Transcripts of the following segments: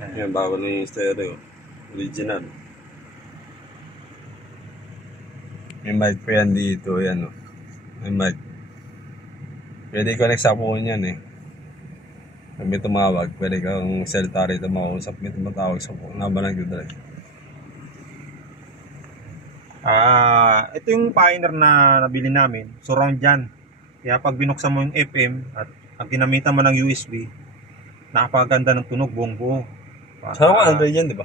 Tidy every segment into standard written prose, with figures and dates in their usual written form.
Yan, bago na yung stereo. Original. May mic pa yan dito. Yan o. May mic. Pwede connect sa phone yan eh. Pag may tumawag, pwede kang salta rito makausap. May tumatawag sa phone. Naba nagdadrive. Ito yung Pioneer na nabili namin. Surround dyan. Kaya pag binuksan mo yung FM at pag ginamitan mo ng USB, nakapaganda ng tunog buong buo. So, Android yan, di ba?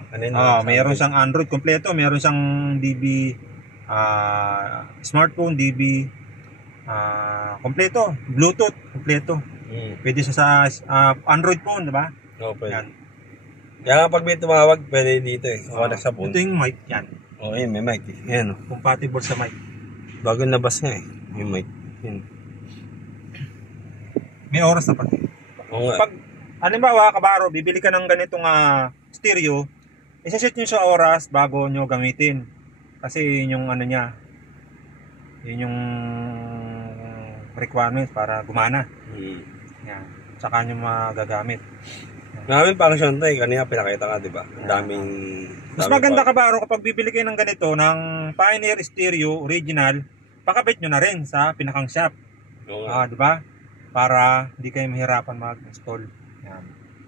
Mayroon siyang Android kompleto. Mayroon siyang DB smartphone, DB kompleto. Bluetooth kompleto. Pwede siya sa Android phone, di ba? Oo, pwede. Yan. Kaya pag may tumawag, pwede dito eh. Connect sa phone. Ito yung mic yan. Oo, yun, may mic eh. Yan o. Compatible sa mic. Bago nabas nga eh. Yung mic. Yun. May oras na pati. Oo nga. Pag, halimbawa, kabaro, bibili ka ng ganitong stereo, isa-set nyo sa oras bago nyo gamitin. Kasi yun yung ano niya, yun yung requirements para gumana. Yan. Saka nyo magagamit. Maraming function to eh. Kanina pinakita ka, di ba? Ang daming... Mas maganda kabaro kapag bibili kayo ng ganito, ng Pioneer Stereo Original, pakabit nyo na rin sa pinakang shop. Di ba? Para hindi kayo mahirapan mag-install. Yan.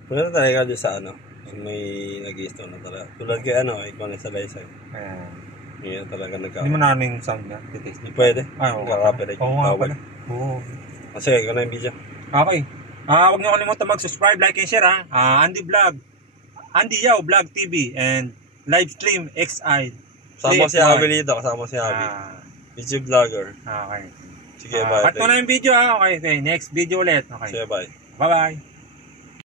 Punta talaga doon sa ano, may nag-install na talaga. Tulad kay ano, ikaw na sa Lysa. Ayan. Hindi talaga nagkakaroon. Hindi mo namin yung sound niya. Pwede. Oo. Copyright. Oo nga pala. Oo. Sige, ikaw na yung video. Okay. Huwag niyo kalimutan mag-subscribe, like, and share Andy Vlog, Andy Yao Vlog TV, and Livestream XI. Kasama si Javi dito, kasama si Javi. YouTube vlogger. Okay. Sige, bye. Cut ko na yung video Okay, next video ulit. Okay. Sige, bye. Bye-bye.